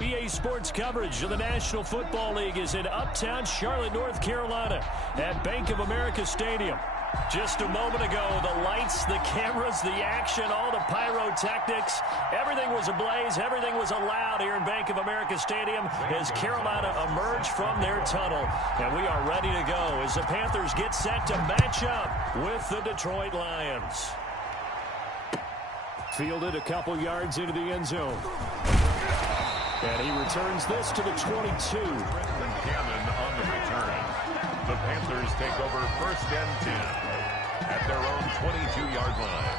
EA Sports coverage of the National Football League is in uptown Charlotte, North Carolina at Bank of America Stadium. Just a moment ago, the lights, the cameras, the action, all the pyrotechnics, everything was ablaze, everything was allowed here in Bank of America Stadium as Carolina emerged from their tunnel. And we are ready to go as the Panthers get set to match up with the Detroit Lions. Fielded a couple yards into the end zone. And he returns this to the 22. Cannon on the return. The Panthers take over 1st and 10 at their own 22-yard line.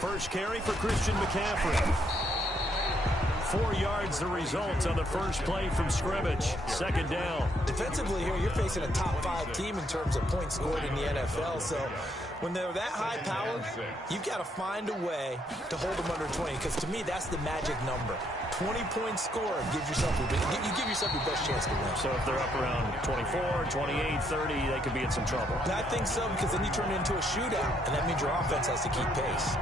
First carry for Christian McCaffrey. 4 yards the result on the first play from scrimmage. Second down. Defensively here, you're facing a top 5 team in terms of points scored in the NFL. So when they're that high powered, you've got to find a way to hold them under 20. Because to me, that's the magic number. 20-point score gives yourself you give yourself your best chance to win. So if they're up around 24, 28, 30, they could be in some trouble. And I think so, because then you turn it into a shootout, and that means your offense has to keep pace.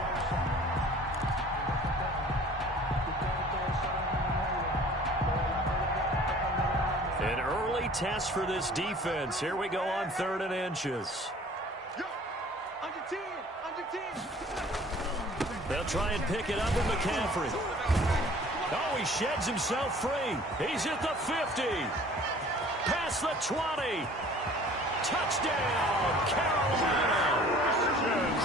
An early test for this defense. Here we go on 3rd and inches. Under 10. They'll try and pick it up with McCaffrey. Oh, he sheds himself free. He's at the 50. Past the 20. Touchdown, Carolina.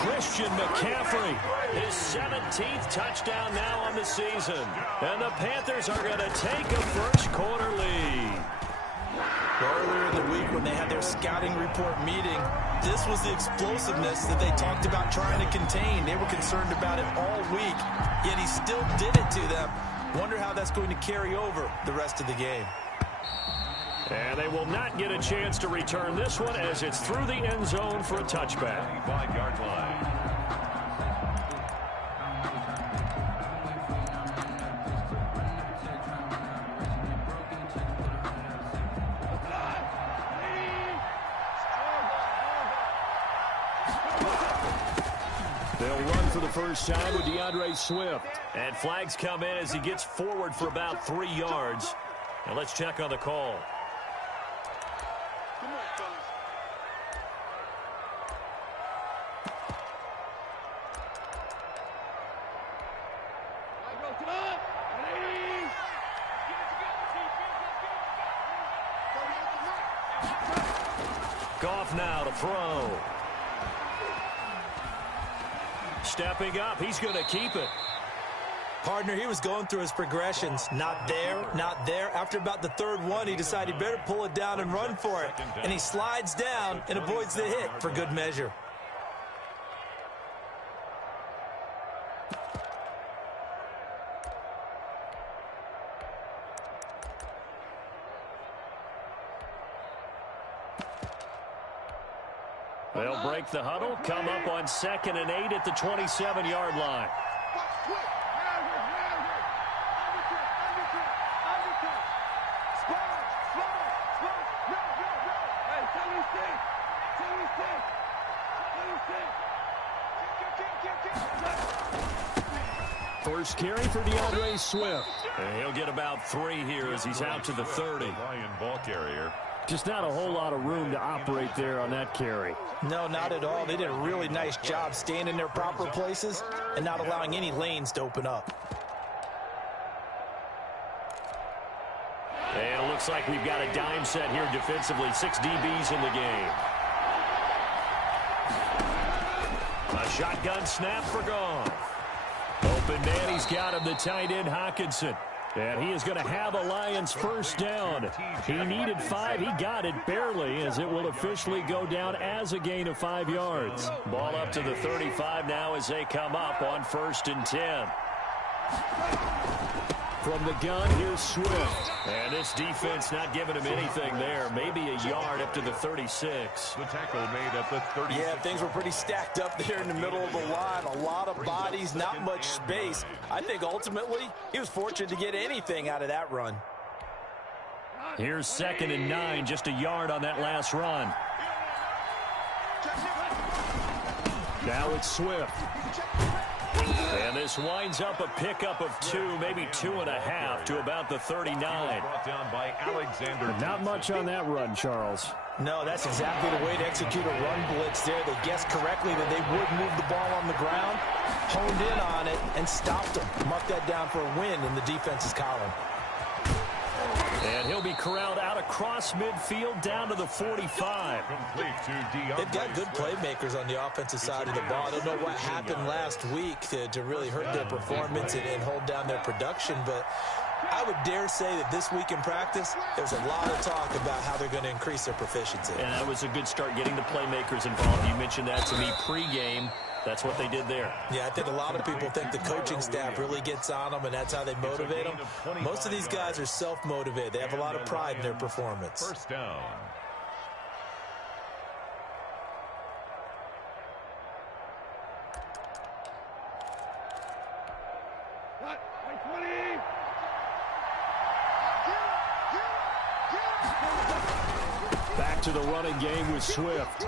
Christian McCaffrey, his 17th touchdown now on the season. And the Panthers are going to take a first quarter lead. Earlier in the week when they had their scouting report meeting, this was the explosiveness that they talked about trying to contain. They were concerned about it all week, yet he still did it to them. Wonder how that's going to carry over the rest of the game. And they will not get a chance to return this one as it's through the end zone for a touchback. 5-yard line. They'll run for the first time with DeAndre Swift. And flags come in as he gets forward for about 3 yards. Now let's check on the call. Goff now to throw. Stepping up, he's going to keep it. Partner, he was going through his progressions. Not there, not there. After about the 3rd one, he decided better pull it down and run for it. And he slides down and avoids the hit for good measure. They'll break the huddle, come up on 2nd and 8 at the 27-yard line. First carry for DeAndre Swift. And he'll get about 3 here as he's out to the 30. Lion ball carrier. Just not a whole lot of room to operate there on that carry. No, not at all. They did a really nice job staying in their proper places and not allowing any lanes to open up. And it looks like we've got a dime set here defensively. 6 DBs in the game. A shotgun snap for Goff. Open man, he's got him, the tight end Hockenson. And he is going to have a Lions first down. He needed 5. He got it barely as it will officially go down as a gain of 5 yards. Ball up to the 35 now as they come up on 1st and 10. From the gun, here's Swift. And this defense not giving him anything there. Maybe a yard up to the 36. The tackle made at the 36. Yeah, things were pretty stacked up there in the middle of the line. A lot of bodies, not much space. I think ultimately he was fortunate to get anything out of that run. Here's 2nd and 9, just a yard on that last run. Now it's Swift. And this winds up a pickup of 2, maybe 2.5 to about the 39. Brought down by Alexander. Not much on that run, Charles. No, that's exactly the way to execute a run blitz there. They guessed correctly that they would move the ball on the ground, honed in on it, and stopped them. Mark that down for a win in the defense's column. And he'll be corralled out across midfield down to the 45. They've got good playmakers on the offensive side of the ball. I don't know what happened last week to really hurt their performance and hold down their production, but I would dare say that this week in practice, there's a lot of talk about how they're going to increase their proficiency. And that was a good start getting the playmakers involved. You mentioned that to me pregame. That's what they did there. Yeah, I think a lot of people think the coaching staff really gets on them, and that's how they motivate them. Most of these guys are self-motivated. They have a lot of pride in their performance. First down. Back to the running game with Swift.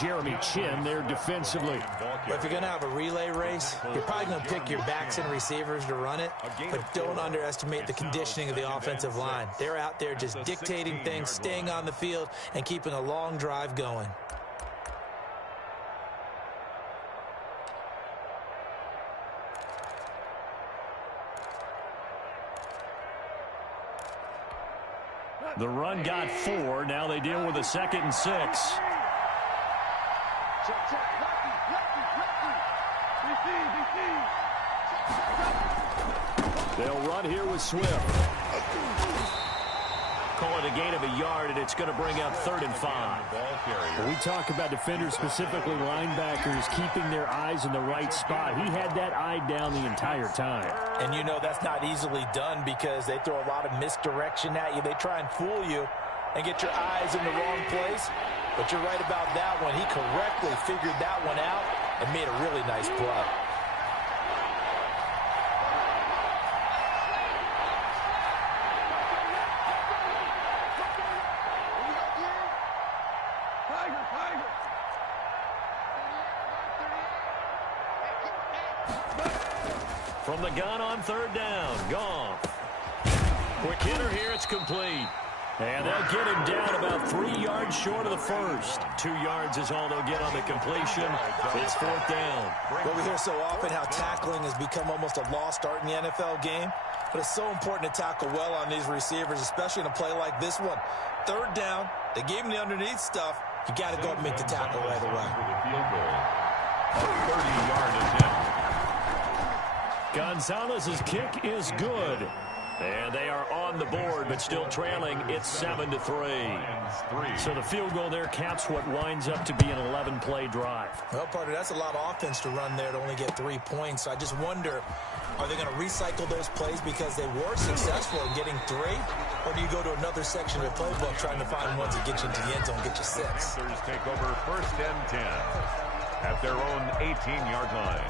Jeremy Chin there defensively. But if you're going to have a relay race, you're probably going to pick your backs and receivers to run it, but don't underestimate the conditioning of the offensive line. They're out there just dictating things, staying on the field, and keeping a long drive going. The run got 4. Now they deal with a 2nd and 6. They'll run here with Swift. Call it a gain of a yard, and it's going to bring up 3rd and 5. Ball we talk about defenders, specifically linebackers, keeping their eyes in the right spot. He had that eye down the entire time. And you know that's not easily done because they throw a lot of misdirection at you. They try and fool you and get your eyes in the wrong place. But you're right about that one. He correctly figured that one out and made a really nice play. From the gun on 3rd down, Goff. Quick hitter here, it's complete. And they'll get him down about 3 yards short of the first. 2 yards is all they'll get on the completion. It's 4th down. Well, we hear so often how tackling has become almost a lost art in the NFL game. But it's so important to tackle well on these receivers, especially in a play like this one. 3rd down, they gave him the underneath stuff. You got to go up and make the tackle right away. A 30-yard attempt. Gonzalez's kick is good. And they are on the board, but still trailing. It's 7-3. So the field goal there caps what winds up to be an 11-play drive. Well, partner, that's a lot of offense to run there to only get 3 points. So I just wonder, are they going to recycle those plays because they were successful in getting 3? Or do you go to another section of the playbook trying to find ones that get you into the end zone, get you 6? Panthers take over 1st and 10 at their own 18-yard line.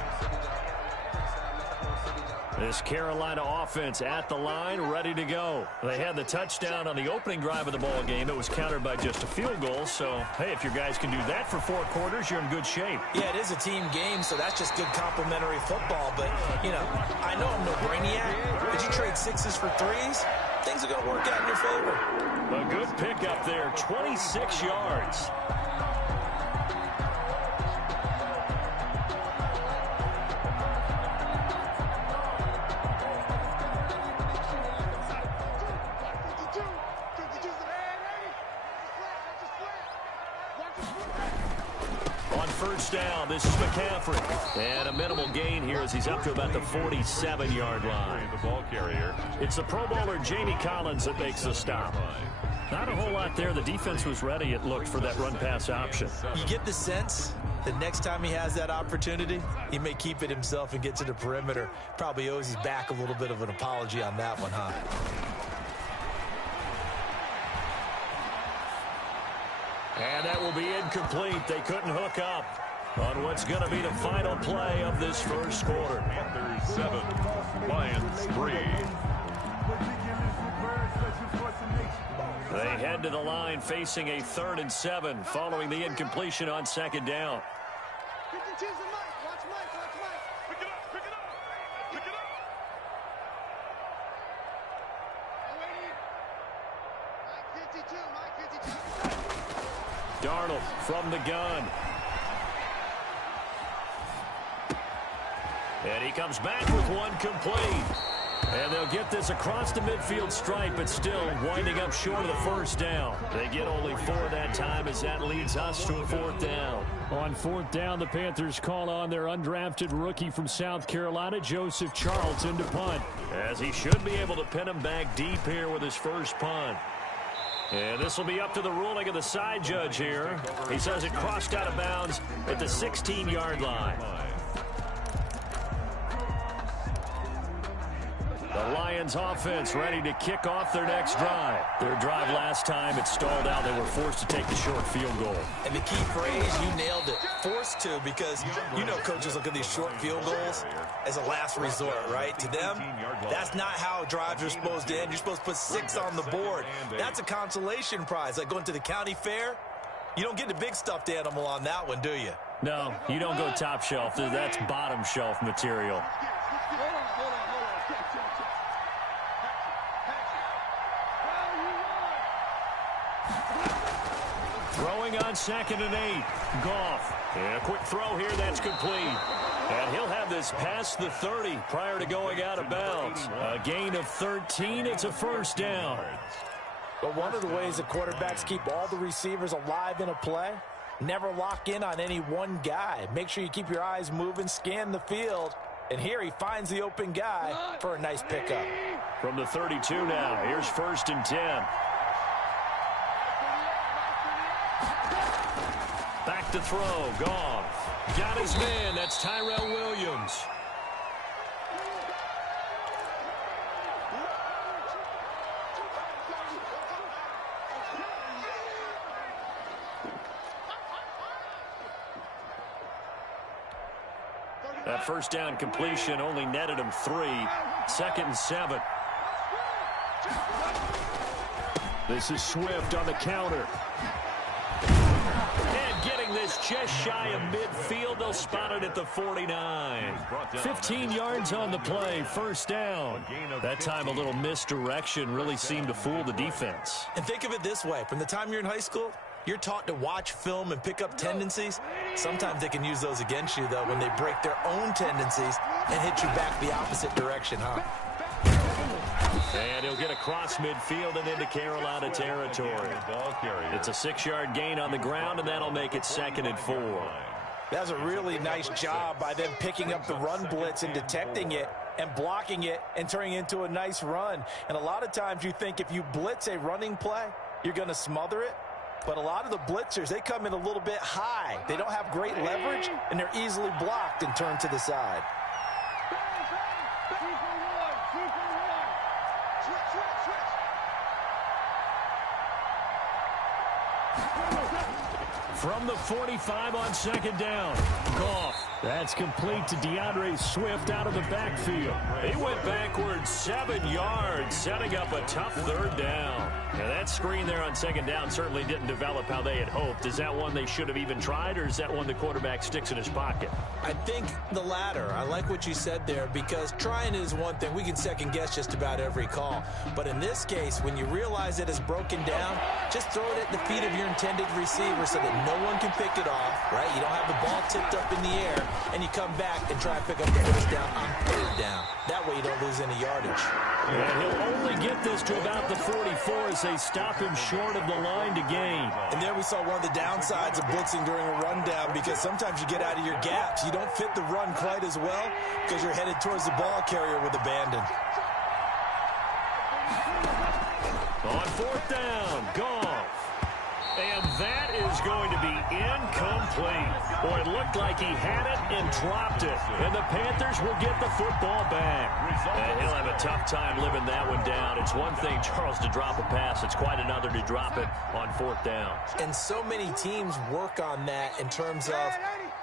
This Carolina offense at the line, ready to go. They had the touchdown on the opening drive of the ball game. It was countered by just a field goal. So, hey, if your guys can do that for 4 quarters, you're in good shape. Yeah, it is a team game, so that's just good complementary football. But, you know, I know I'm no brainiac, but you trade 6s for 3s, things are going to work out in your favor. A good pickup there, 26 yards. Down. This is McCaffrey. And a minimal gain here as he's up to about the 47-yard line. The ball carrier. It's the Pro Bowler Jamie Collins that makes the stop. Not a whole lot there. The defense was ready, it looked, for that run-pass option. You get the sense the next time he has that opportunity, he may keep it himself and get to the perimeter. Probably owes his back a little bit of an apology on that one, huh? And that will be incomplete. They couldn't hook up on what's going to be the final play of this first quarter. Panthers 7, Lions 3. They head to the line facing a 3rd and 7 following the incompletion on 2nd down. Darnold from the gun. And he comes back with one complete. And they'll get this across the midfield stripe, but still winding up short of the 1st down. They get only 4 that time as that leads us to a 4th down. On 4th down, the Panthers call on their undrafted rookie from South Carolina, Joseph Charlton, to punt. As he should be able to pin him back deep here with his first punt. And this will be up to the ruling of the side judge here. He says it crossed out of bounds at the 16-yard line. The Lions offense ready to kick off their next drive. Their drive last time, it stalled out. They were forced to take the short field goal. And the key phrase, you nailed it, forced to, because you know coaches look at these short field goals as a last resort, right? To them, that's not how drives are supposed to end. You're supposed to put 6 on the board. That's a consolation prize, like going to the county fair. You don't get the big stuffed animal on that one, do you? No, you don't go top shelf. That's bottom shelf material. Throwing on 2nd and 8. Goff. And a quick throw here that's complete. And he'll have this past the 30 prior to going out of bounds. A gain of 13. It's a 1st down. But one of the ways the quarterbacks keep all the receivers alive in a play, never lock in on any one guy. Make sure you keep your eyes moving, scan the field. And here he finds the open guy for a nice pickup. From the 32 now, here's 1st and 10. Back to throw, Goff. Got his man, that's Tyrell Williams. That 1st down completion only netted him 3. 2nd and 7. This is Swift on the counter. And getting this just shy of midfield. They'll spot it at the 49. 15 yards on the play. 1st down. That time a little misdirection really seemed to fool the defense. And think of it this way. From the time you're in high school, you're taught to watch film and pick up tendencies. Sometimes they can use those against you, though, when they break their own tendencies and hit you back the opposite direction, huh? And he'll get across midfield and into Carolina territory. It's a 6-yard gain on the ground, and that'll make it 2nd and 4. That's a really nice job by them picking up the run blitz and detecting it and blocking it and turning it into a nice run. And a lot of times you think if you blitz a running play, you're going to smother it. But a lot of the blitzers, they come in a little bit high. They don't have great leverage, and they're easily blocked and turned to the side. From the 45 on 2nd down. Goff. That's complete to DeAndre Swift out of the backfield. He went backwards 7 yards, setting up a tough 3rd down. Now that screen there on 2nd down certainly didn't develop how they had hoped. Is that one they should have even tried, or is that one the quarterback sticks in his pocket? I think the latter. I like what you said there, because trying is one thing. We can second guess just about every call. But in this case, when you realize it is broken down, just throw it at the feet of your intended receiver so that no one can pick it off, right? You don't have the ball tipped up in the air, and you come back and try to pick up the 1st down on 3rd down. That way you don't lose any yardage. And he'll only get this to about the 44 as they stop him short of the line to gain. And there we saw one of the downsides of blitzing during a rundown, because sometimes you get out of your gaps. You don't fit the run quite as well because you're headed towards the ball carrier with abandon. On 4th down, Goff. And that is going to be incomplete. Boy, it looked like he had it and dropped it. And the Panthers will get the football back. And he'll have a tough time living that one down. It's one thing, Charles, to drop a pass. It's quite another to drop it on 4th down. And so many teams work on that in terms of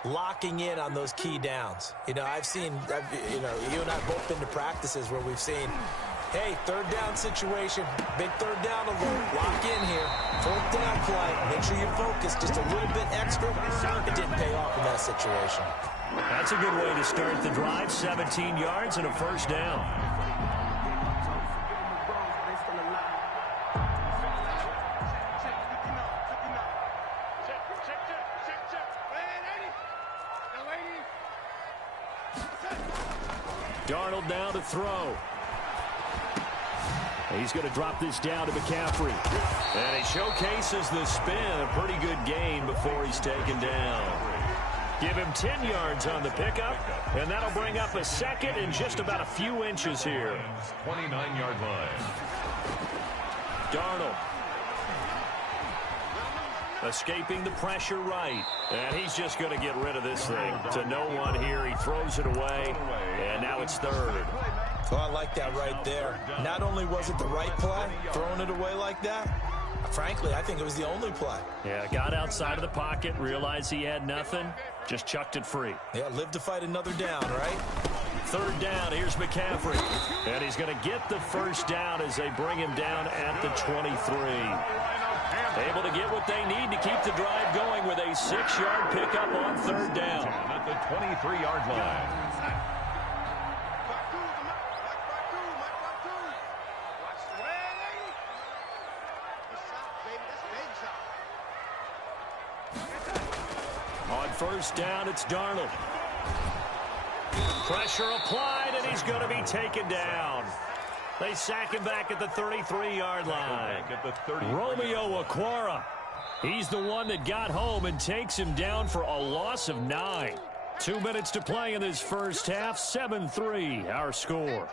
locking in on those key downs. You know, you and I have both been to practices where we've seen, hey, 3rd down situation, big 3rd down alert, lock in here, 4th down play, make sure you focus just a little bit extra. It didn't pay off in that situation. That's a good way to start the drive, 17 yards and a 1st down. Darnold now to throw. He's going to drop this down to McCaffrey. And he showcases the spin. A pretty good gain before he's taken down. Give him 10 yards on the pickup, and that'll bring up a 2nd and just about a few inches here. 29-yard line. Darnold. Escaping the pressure right. And he's just going to get rid of this thing. To no one here. He throws it away, and now it's 3rd. Oh, I like that right there. Not only was it the right play, throwing it away like that, frankly, I think it was the only play. Yeah, got outside of the pocket, realized he had nothing, just chucked it free. Yeah, live to fight another down, right? 3rd down, here's McCaffrey. And he's going to get the 1st down as they bring him down at the 23. Able to get what they need to keep the drive going with a 6-yard pickup on 3rd down. At the 23-yard line. On 1st down, it's Darnold. Pressure applied, and he's going to be taken down. They sack him back at the 33-yard line. Romeo Okwara. He's the one that got home and takes him down for a loss of 9. 2 minutes to play in this first half. 7-3, our score.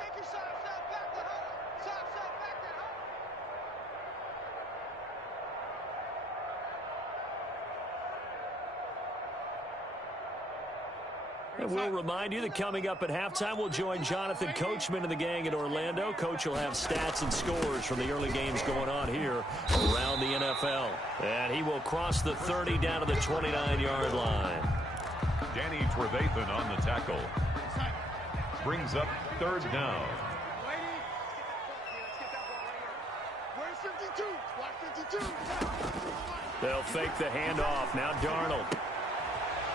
And we'll remind you that coming up at halftime, we'll join Jonathan Coachman and the gang in Orlando. Coach will have stats and scores from the early games going on here around the NFL. And he will cross the 30 down to the 29-yard line. Danny Trevathan on the tackle. Brings up 3rd down. They'll fake the handoff. Now Darnold.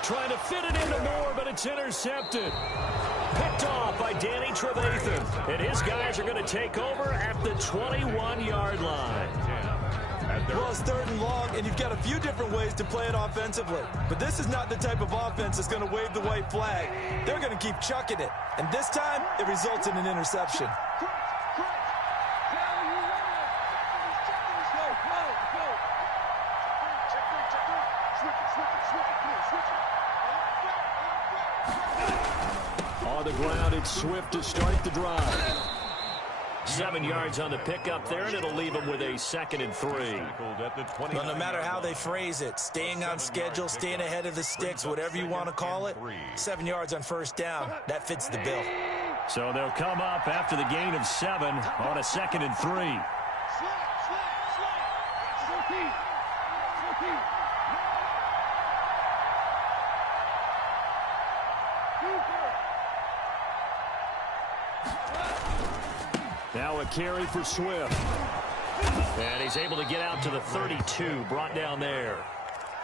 Trying to fit it into Moore, but it's intercepted. Picked off by Danny Trevathan. And his guys are going to take over at the 21-yard line. Well, it's 3rd and long, and you've got a few different ways to play it offensively. But this is not the type of offense that's going to wave the white flag. They're going to keep chucking it. And this time, it results in an interception. On the ground, it's Swift to start the drive. 7 yards on the pickup there, and it'll leave him with a 2nd and 3. Well, no matter how they phrase it, staying on schedule, staying ahead of the sticks, whatever you want to call it, 7 yards on 1st down, that fits the bill. So they'll come up after the gain of 7 on a 2nd and 3. Now a carry for Swift. And he's able to get out to the 32, brought down there.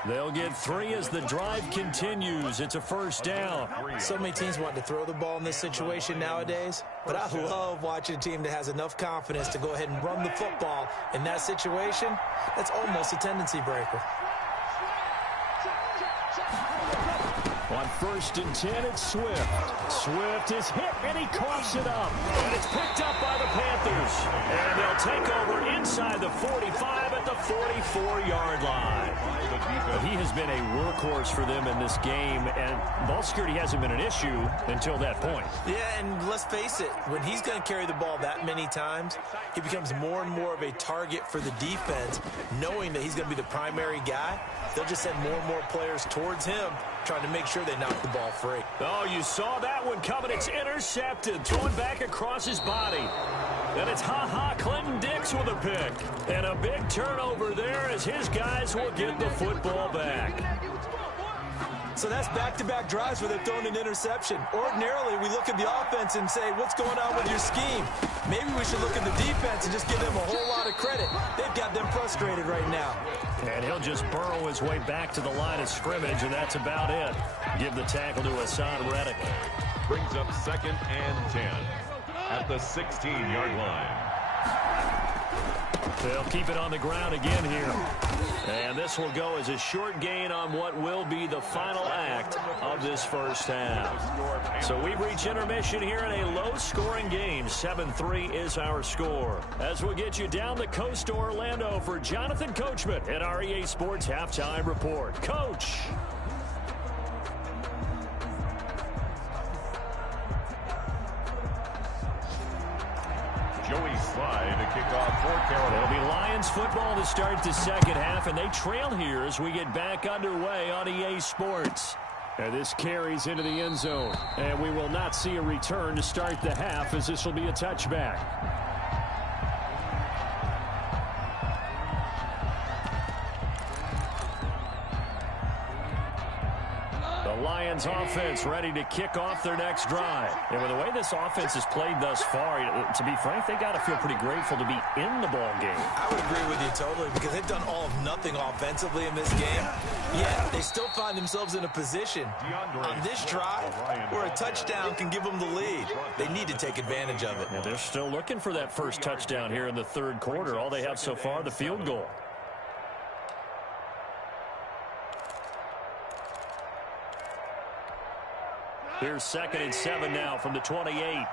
They'll get 3 as the drive continues. It's a 1st down. So many teams want to throw the ball in this situation nowadays, but I love watching a team that has enough confidence to go ahead and run the football. In that situation, that's almost a tendency breaker. On 1st and 10, it's Swift. Swift is hit, and he coughs it up. And it's picked up by the Panthers. And they'll take over inside the 45 at the 44-yard line. He has been a workhorse for them in this game, and ball security hasn't been an issue until that point. Yeah, and let's face it, when he's going to carry the ball that many times, he becomes more and more of a target for the defense, knowing that he's going to be the primary guy. They'll just send more and more players towards him, trying to make sure they knock the ball free. Oh, you saw that one coming. It's intercepted, thrown back across his body. And it's Clinton Dix with a pick. And a big turnover there as his guys will get the football back. So that's back-to-back drives where they've thrown an interception. Ordinarily, we look at the offense and say, what's going on with your scheme? Maybe we should look at the defense and just give them a whole lot of credit. They've got them frustrated right now. And he'll just burrow his way back to the line of scrimmage, and that's about it. Give the tackle to Hassan Reddick. Brings up 2nd and 10 at the 16-yard line. They'll keep it on the ground again here. And this will go as a short gain on what will be the final act of this first half. So we've reached intermission here in a low-scoring game. 7-3 is our score. As we'll get you down the coast to Orlando for Jonathan Coachman at our EA Sports Halftime Report. Coach. Joey Slye to kick off for Carolina. It'll be Lions football to start the second half, and they trail here as we get back underway on EA Sports. And this carries into the end zone. And we will not see a return to start the half, as this will be a touchback. Lions offense ready to kick off their next drive. And with the way this offense has played thus far, to be frank, they got to feel pretty grateful to be in the ball game. I would agree with you totally, because they've done all of nothing offensively in this game. Yet they still find themselves in a position on this drive where a touchdown can give them the lead. They need to take advantage of it. Yeah, they're still looking for that first touchdown here in the third quarter. All they have so far, the field goal. Here's 2nd and 7 now from the 28.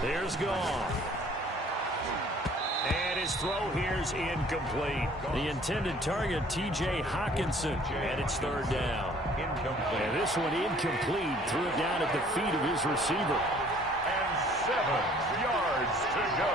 Here's Goff. And his throw here's incomplete. The intended target, T.J. Hawkinson, and it's 3rd down. Incomplete. And this one incomplete. Threw it down at the feet of his receiver. And 7 yards to go.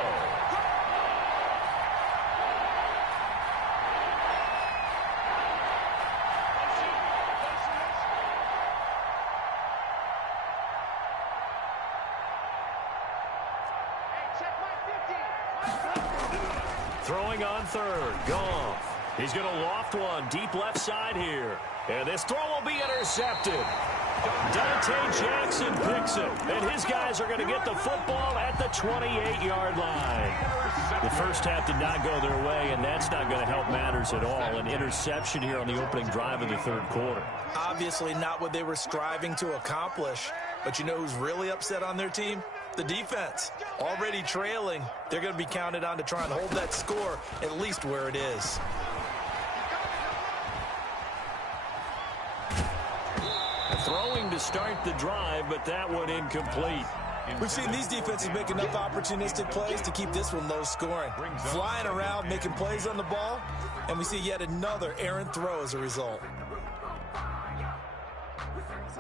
Throwing on 3rd, Goff. He's going to loft one deep left side here. And this throw will be intercepted. Dante Jackson picks it. And his guys are going to get the football at the 28-yard line. The first half did not go their way, and that's not going to help matters at all. An interception here on the opening drive of the third quarter. Obviously not what they were striving to accomplish. But you know who's really upset on their team? The defense. Already trailing, they're going to be counted on to try and hold that score at least where it is. Throwing to start the drive, but that one incomplete. We've seen these defenses make enough opportunistic plays to keep this one low scoring. Flying around, making plays on the ball, and we see yet another errant throw as a result.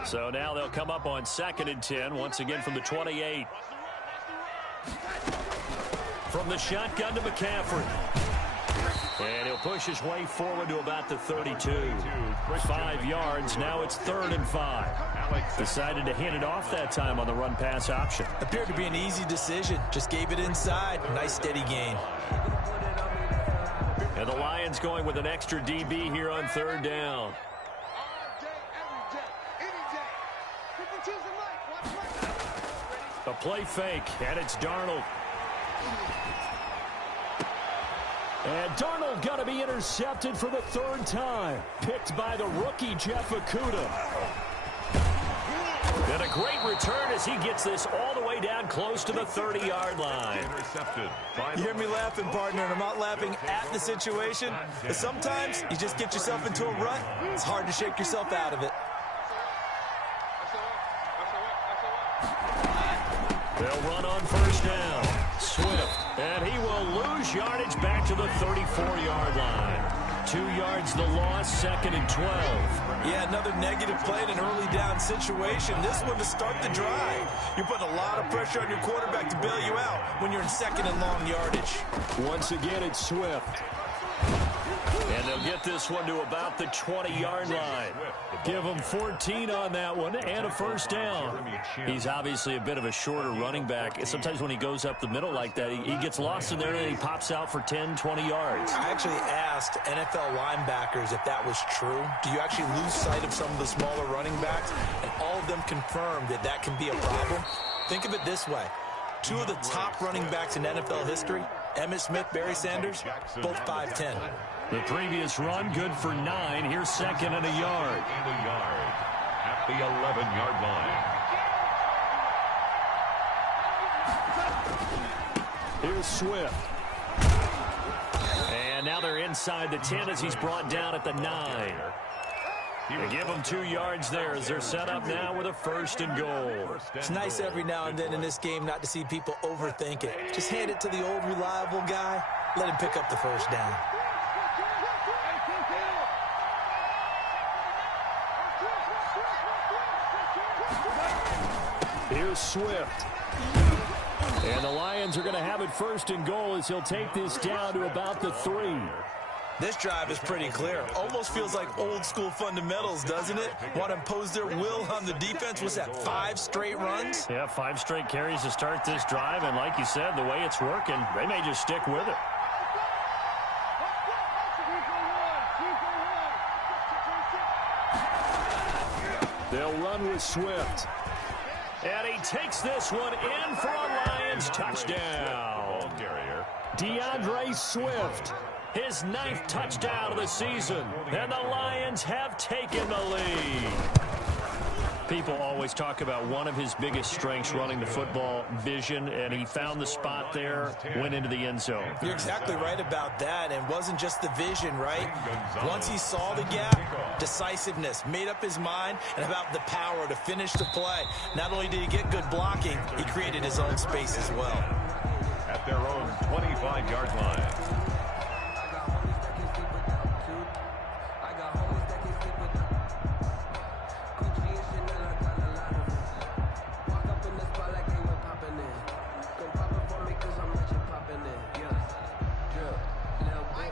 So now they'll come up on 2nd and 10, once again from the 28. From the shotgun to McCaffrey. And he'll push his way forward to about the 32. 5 yards, now it's 3rd and 5. Decided to hand it off that time on the run-pass option. Appeared to be an easy decision. Just gave it inside. Nice steady gain. And the Lions going with an extra DB here on 3rd down. A play fake, and it's Darnold. And Darnold got to be intercepted for the 3rd time. Picked by the rookie, Jeff Okudah. And a great return as he gets this all the way down close to the 30-yard line. Intercepted. You hear me laughing, partner, and I'm not laughing at the situation. But sometimes you just get yourself into a rut. It's hard to shake yourself out of it. They'll run on first down. Swift, and he will lose yardage back to the 34-yard line. 2 yards the loss, 2nd and 12. Yeah, another negative play in an early down situation. This one to start the drive. You're putting a lot of pressure on your quarterback to bail you out when you're in 2nd and long yardage. Once again, it's Swift. And they'll get this one to about the 20-yard line. Give him 14 on that one and a first down. He's obviously a bit of a shorter running back. Sometimes when he goes up the middle like that, he gets lost in there and he pops out for 10, 20 yards. I actually asked NFL linebackers if that was true. Do you actually lose sight of some of the smaller running backs? And all of them confirmed that that can be a problem. Think of it this way. 2 of the top running backs in NFL history, Emmitt Smith, Barry Sanders, both 5'10". The previous run, good for 9. Here's 2nd and a yard. At the 11-yard line. Here's Swift. And now they're inside the 10 as he's brought down at the 9. They give him 2 yards there as they're set up now with a 1st and goal. It's nice every now and then in this game not to see people overthink it. Just hand it to the old reliable guy. Let him pick up the first down. Here's Swift. And the Lions are going to have it 1st and goal as he'll take this down to about the 3. This drive is pretty clear. Almost feels like old school fundamentals, doesn't it? Want to impose their will on the defense. What's that, 5 straight runs? Yeah, 5 straight carries to start this drive. And like you said, the way it's working, they may just stick with it. They'll run with Swift. And he takes this one in for a Lions touchdown. DeAndre Swift, his 9th touchdown of the season. And the Lions have taken the lead. People always talk about one of his biggest strengths running the football, vision, and he found the spot there, went into the end zone. You're exactly right about that, and wasn't just the vision, right? Once he saw the gap, decisiveness, made up his mind, and about the power to finish the play. Not only did he get good blocking, he created his own space as well. At their own 25-yard line.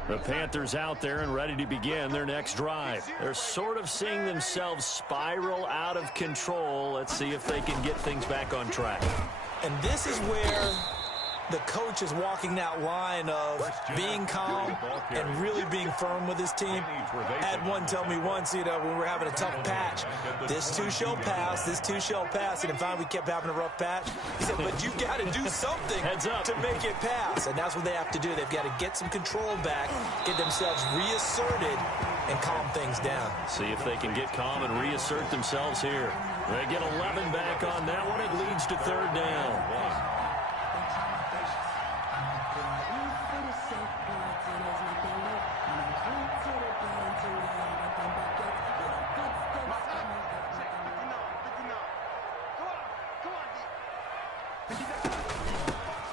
The Panthers out there and ready to begin their next drive. They're sort of seeing themselves spiral out of control. Let's see if they can get things back on track. And this is where the coach is walking that line of being calm and really being firm with his team. I had one tell me once, when we were having a tough patch, this too shall pass, this too shall pass. And finally we kept having a rough patch. He said, but you got to do something to make it pass. And that's what they have to do. They've got to get some control back, get themselves reasserted, and calm things down. See if they can get calm and reassert themselves here. They get 11 back on that one. It leads to 3rd down.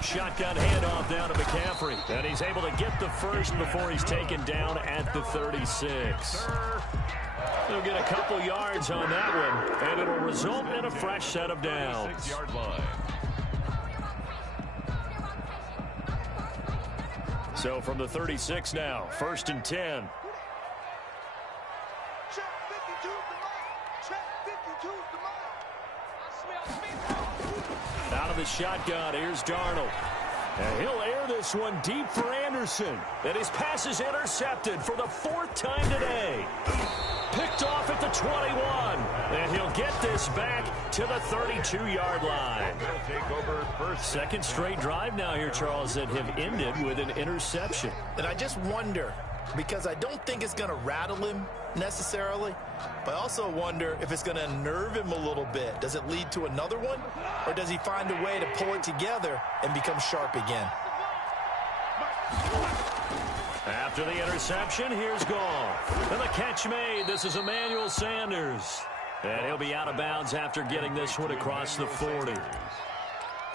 Shotgun handoff down to McCaffrey. And he's able to get the first before he's taken down at the 36. He'll get a couple yards on that one, and it'll result in a fresh set of downs. 6-yard line. So from the 36 now, 1st and 10. Out of the shotgun, here's Darnold. And he'll air this one deep for Anderson. And his pass is intercepted for the 4th time today. Picked off at the 21. And he'll get this back to the 32-yard line. Second straight drive now here, Charles, that have ended with an interception. And I just wonder, because I don't think it's going to rattle him necessarily, but I also wonder if it's going to unnerve him a little bit. Does it lead to another one, or does he find a way to pull it together and become sharp again? After the interception, here's Goff. And the catch made. This is Emmanuel Sanders. And he'll be out of bounds after getting this one across the 40.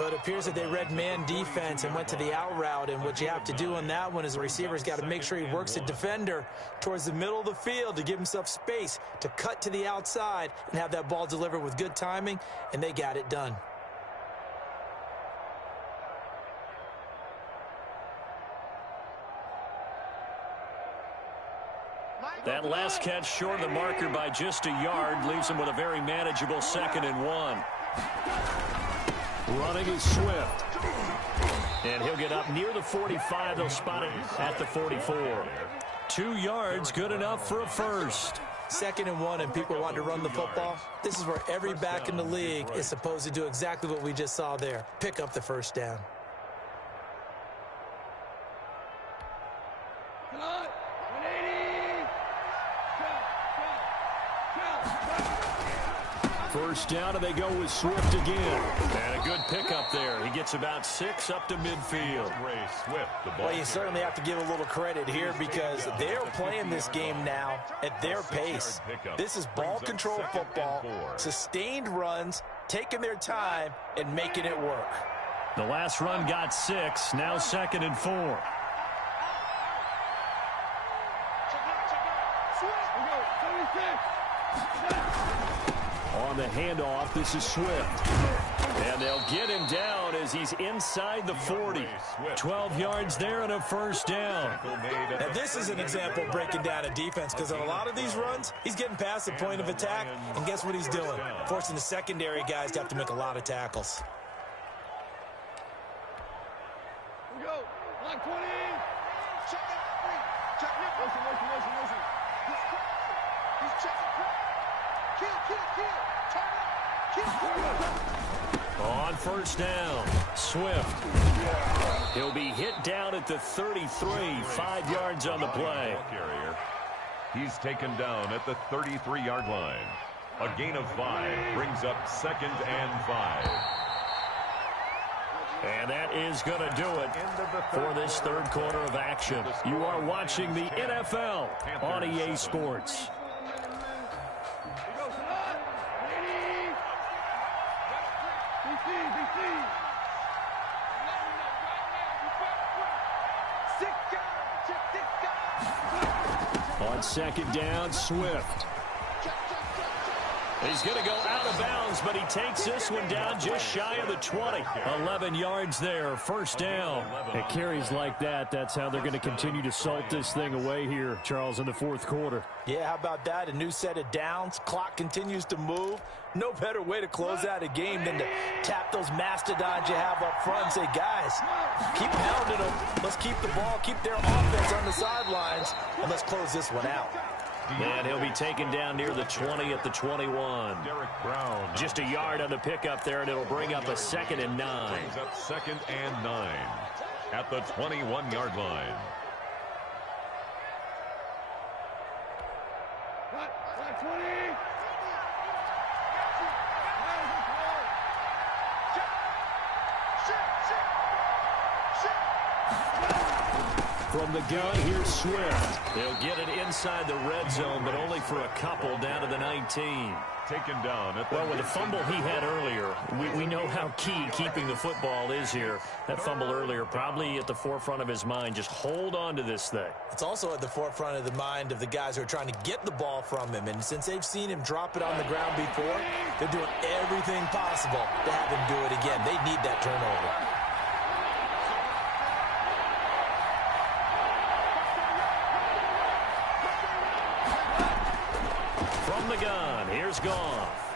But it appears that they read man defense and went to the out route, and what you have to do on that one is the receiver's got to make sure he works the defender towards the middle of the field to give himself space to cut to the outside and have that ball delivered with good timing, and they got it done. That last catch short of the marker by just a yard leaves him with a very manageable 2nd and 1. Running is Swift. And he'll get up near the 45. They'll spot it at the 44. 2 yards, good enough for a first. 2nd and 1, and people want to run the football. This is where every back in the league is supposed to do exactly what we just saw there. Pick up the first down. First down, and they go with Swift again. And a good pickup there. He gets about 6 up to midfield. Well, you certainly have to give a little credit here because they're playing this game now at their pace. This is ball control football, sustained runs, taking their time, and making it work. The last run got 6, now 2nd and 4. On the handoff, this is Swift. And they'll get him down as he's inside the 40. 12 yards there and a first down. Now, this is an example of breaking down a defense because on a lot of these runs, he's getting past the point of attack, and guess what he's doing? Forcing the secondary guys to have to make a lot of tackles. Here we go. Line 20. Check it. Check it. Listen. He's checking. Kill. Turn it. Kill. On first down, Swift. He'll be hit down at the 33, 5 yards on the play. He's taken down at the 33-yard line. A gain of 5 brings up 2nd and 5. And that is going to do it for this third quarter of action. You are watching the NFL on EA Sports. On 2nd down, Swift. He's going to go out of bounds, but he takes this one down just shy of the 20. 11 yards there, first down. It carries like that. That's how they're going to continue to salt this thing away here, Charles, in the fourth quarter. Yeah, how about that? A new set of downs. Clock continues to move. No better way to close out a game than to tap those mastodons you have up front and say, guys, keep pounding them. Let's keep the ball, keep their offense on the sidelines, and let's close this one out. And he'll be taken down near the 20 at the 21. Just a yard on the pickup there, and it'll bring up a 2nd and 9. Brings up 2nd and 9 at the 21-yard line. Line 20. From the gun, here's Swift. They'll get it inside the red zone, but only for a couple down to the 19. Taken down at the well, with the fumble he had earlier, we know how key keeping the football is here. That fumble earlier probably at the forefront of his mind. Just hold on to this thing. It's also at the forefront of the mind of the guys who are trying to get the ball from him. And since they've seen him drop it on the ground before, they're doing everything possible to have him do it again. They need that turnover. The gun. Here's Goff.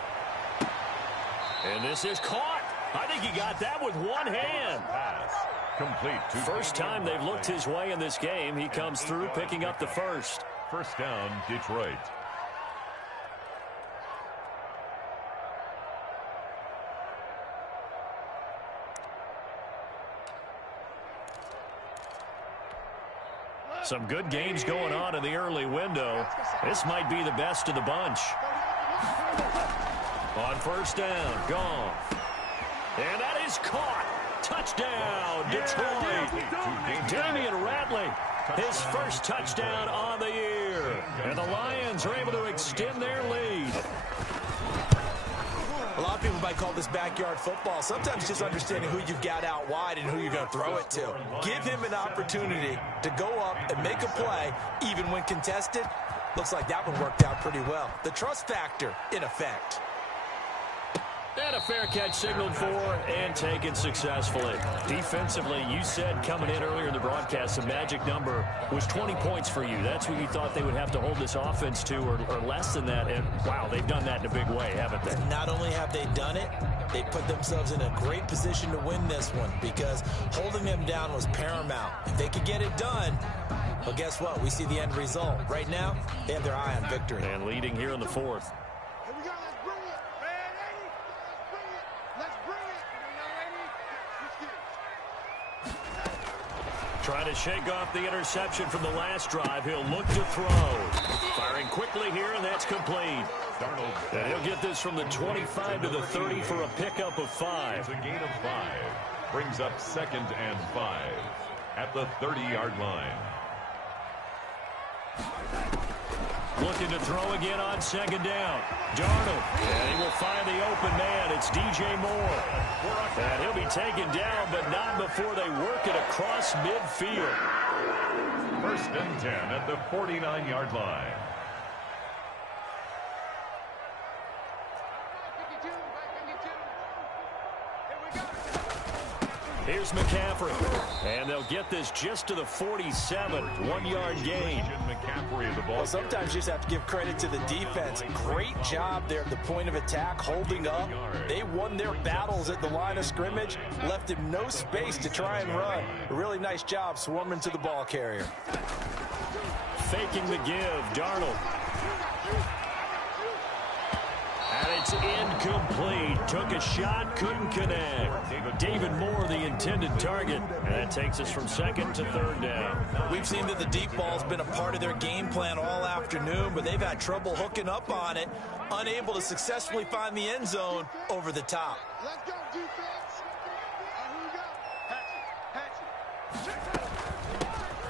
And this is caught. I think he got that with one hand. Pass. Complete. First time they've looked his way in this game. He comes through picking up the first. First down, Detroit. Some good games going on in the early window. This might be the best of the bunch. On first down, Goff. And that is caught. Touchdown, Detroit. Damian Ratley, his first touchdown on the year. And the Lions are able to extend their lead. Well, lot of people might call this backyard football. Sometimes just understanding who you've got out wide and who you're going to throw it to. Give him an opportunity to go up and make a play, even when contested. Looks like that one worked out pretty well. The trust factor in effect. And a fair catch signaled for and taken successfully. Defensively, you said coming in earlier in the broadcast, the magic number was 20 points for you. That's what you thought they would have to hold this offense to, or less than that. And, wow, they've done that in a big way, haven't they? Not only have they done it, they put themselves in a great position to win this one because holding them down was paramount. If they could get it done, well, guess what? We see the end result. Right now, they have their eye on victory. And leading here in the fourth. Trying to shake off the interception from the last drive. He'll look to throw. Firing quickly here, and that's complete. And he'll get this from the 25 to the 30 for a pickup of 5. It's a gain of 5. Brings up 2nd and 5 at the 30-yard line. Looking to throw again on 2nd down. Darnold. And he will find the open man. It's DJ Moore. And he'll be taken down, but not before they work it across midfield. 1st and 10 at the 49-yard line. Here's McCaffrey. And they'll get this just to the 47. 1-yard gain. Well, sometimes you just have to give credit to the defense. Great job there at the point of attack, holding up. They won their battles at the line of scrimmage, left him no space to try and run. A really nice job swarming to the ball carrier. Faking the give, Darnold. And it's incomplete. Took a shot, couldn't connect. David Moore, the intended target. And that takes us from 2nd to 3rd down. We've seen that the deep ball's been a part of their game plan all afternoon, but they've had trouble hooking up on it, unable to successfully find the end zone over the top. Let's go, defense. Here we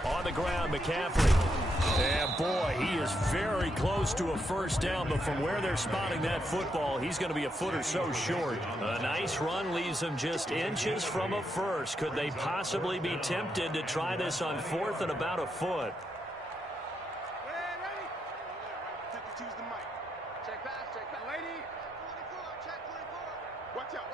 go. On the ground, McCaffrey. And boy, he is very close to a 1st down, but from where they're spotting that football, he's going to be a foot or so short. A nice run leaves them just inches from a 1st. Could they possibly be tempted to try this on 4th and about a foot? Choose the mic. Check pass, lady. 24, check 24. Watch out.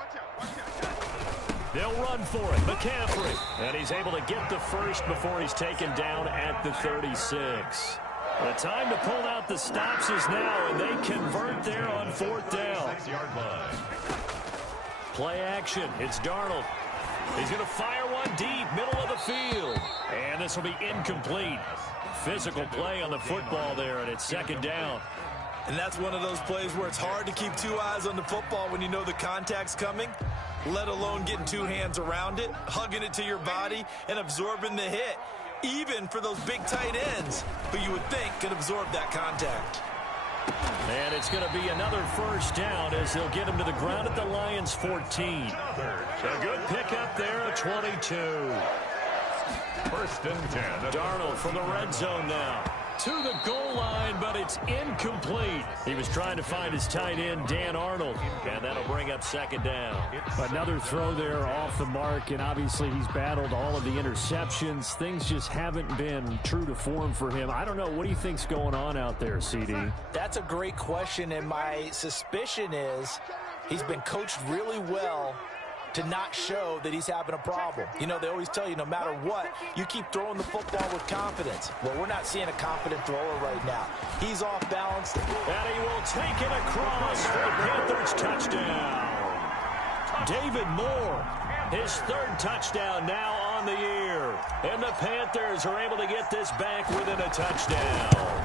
They'll run for it. McCaffrey. And he's able to get the 1st before he's taken down at the 36. The time to pull out the stops is now, and they convert there on 4th down. 6-yard line. Play action. It's Darnold. He's going to fire one deep, middle of the field. And this will be incomplete. Physical play on the football there, and it's 2nd down. And that's one of those plays where it's hard to keep 2 eyes on the football when you know the contact's coming, let alone getting 2 hands around it, hugging it to your body, and absorbing the hit, even for those big tight ends who you would think could absorb that contact. And it's going to be another 1st down as they'll get him to the ground at the Lions' 14. A good pickup there at 22. 1st and 10. Darnold from the red zone now. To the goal line, but it's incomplete. He was trying to find his tight end, Dan Arnold, and that'll bring up 2nd down. Another throw there off the mark, and obviously he's battled all of the interceptions. Things just haven't been true to form for him. I don't know. What do you think's going on out there, CD? That's a great question, and my suspicion is he's been coached really well to not show that he's having a problem. You know, they always tell you no matter what, you keep throwing the football with confidence. Well, we're not seeing a confident thrower right now. He's off balance. And he will take it across for the Panthers touchdown. David Moore, his 3rd touchdown now on the year. And the Panthers are able to get this back within a touchdown.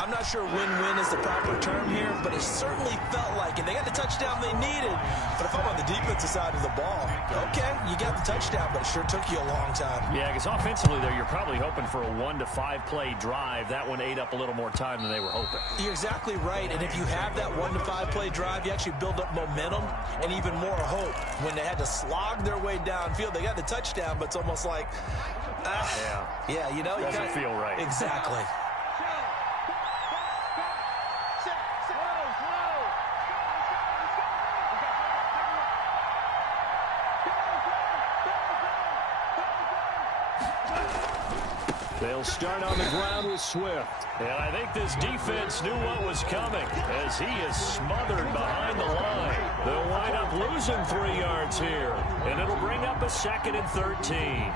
I'm not sure win-win is the proper term here, but it certainly felt like it. They got the touchdown they needed, but if I'm on the defensive side of the ball, okay, you got the touchdown, but it sure took you a long time. Yeah, because offensively there, you're probably hoping for a 1 to 5 play drive. That one ate up a little more time than they were hoping. You're exactly right, and if you have that 1 to 5 play drive, you actually build up momentum and even more hope. When they had to slog their way downfield, they got the touchdown, but it's almost like, yeah, you know. Doesn't feel right. Exactly. They'll start on the ground with Swift. And I think this defense knew what was coming as he is smothered behind the line. They'll wind up losing 3 yards here, and it'll bring up a 2nd and 13.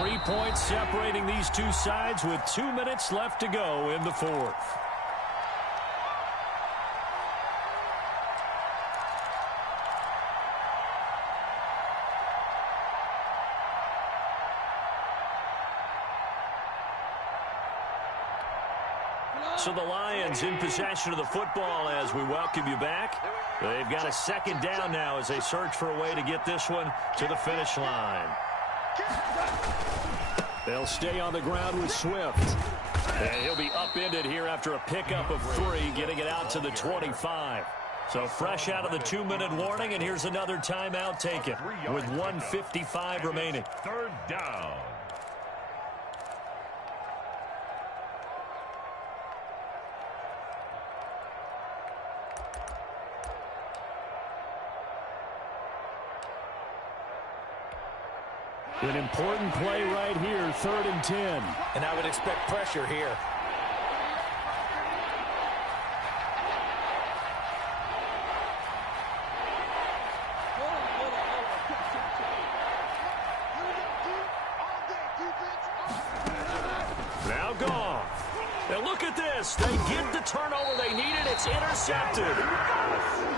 3 points separating these two sides with 2 minutes left to go in the 4th. So the Lions in possession of the football as we welcome you back. They've got a 2nd down now as they search for a way to get this one to the finish line. They'll stay on the ground with Swift. And he'll be upended here after a pickup of 3, getting it out to the 25. So fresh out of the 2-minute warning, and here's another timeout taken with 1:55 remaining. 3rd down. An important play right here, 3rd and 10. And I would expect pressure here. Now gone. Now look at this. They get the turnover they needed. It's intercepted.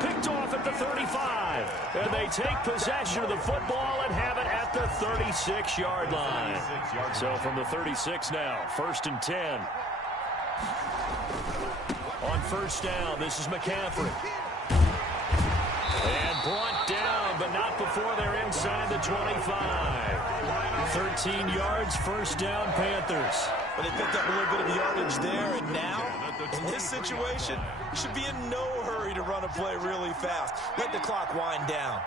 Picked off at the 35. And they take possession of the football and have it at the 36-yard line. So from the 36 now, 1st and 10. On 1st down, this is McCaffrey. And brought down, but not before they're inside the 25. 13 yards, 1st down, Panthers. But they picked up a little bit of yardage there, and now, in this situation, should be in no hurry to run a play really fast. Let the clock wind down.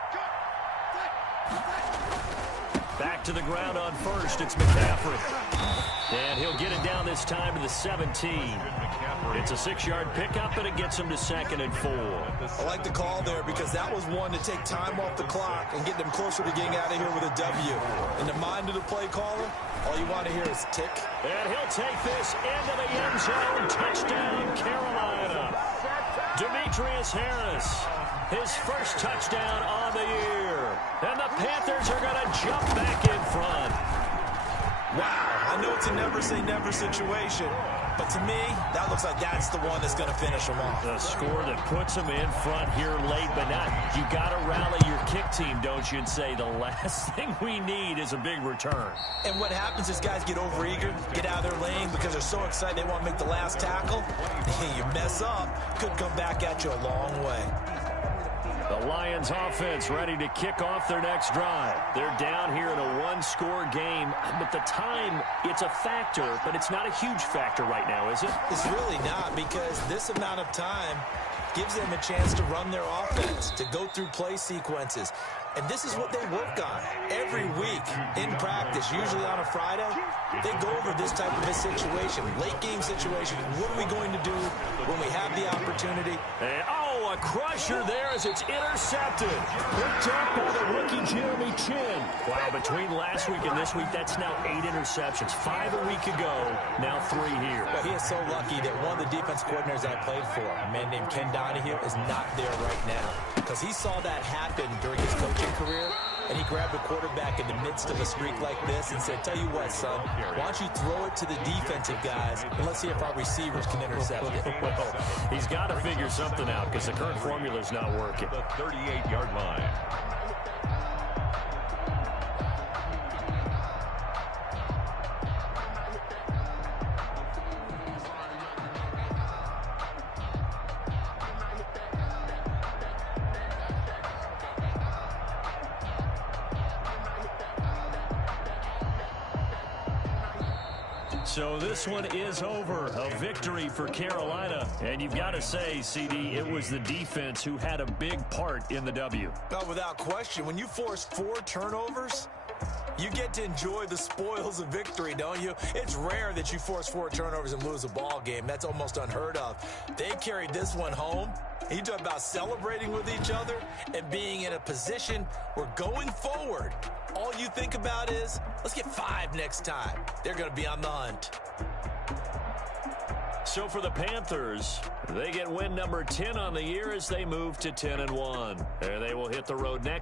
Back to the ground on 1st, it's McCaffrey. And he'll get it down this time to the 17. It's a 6-yard pickup, and it gets him to 2nd and 4. I like the call there because that was one to take time off the clock and get them closer to getting out of here with a W. In the mind of the play caller, all you want to hear is tick. And he'll take this into the end zone. Touchdown, Carolina. Demetrius Harris, his first touchdown on the year. And the Panthers are going to jump back in front. Wow, I know it's a never-say-never situation, but to me, that looks like that's the one that's going to finish them off. The score that puts them in front here late, but not. You got to rally your kick team, don't you, and say the last thing we need is a big return. And what happens is guys get overeager, get out of their lane because they're so excited they want to make the last tackle. You mess up, could come back at you a long way. The Lions offense ready to kick off their next drive. They're down here in a 1-score game, but the time, it's a factor, but it's not a huge factor right now, is it? It's really not, because this amount of time gives them a chance to run their offense, to go through play sequences. And this is what they work on every week in practice, usually on a Friday. They go over this type of a situation, late game situation. What are we going to do when we have the opportunity? And, a crusher there as it's intercepted. Picked up by the rookie Jeremy Chin. Wow, between last week and this week, that's now 8 interceptions. 5 a week ago, now 3 here. Well, he is so lucky that one of the defense coordinators I played for, a man named Ken Donahue, is not there right now. Because he saw that happen during his coaching career, and he grabbed a quarterback in the midst of a streak like this and said, tell you what, son, why don't you throw it to the defensive guys, and let's see if our receivers can intercept it. Well, he's got to figure something out because the current formula is not working. The 38-yard line. So this one is over. A victory for Carolina. And you've got to say, CD, it was the defense who had a big part in the W. Well, without question, when you force 4 turnovers You get to enjoy the spoils of victory, don't you? It's rare that you force 4 turnovers and lose a ball game. That's almost unheard of. They carried this one home. You talk about celebrating with each other and being in a position where going forward, all you think about is, let's get 5 next time. They're going to be on the hunt. So for the Panthers, they get win number 10 on the year as they move to 10-1. There they will hit the road next.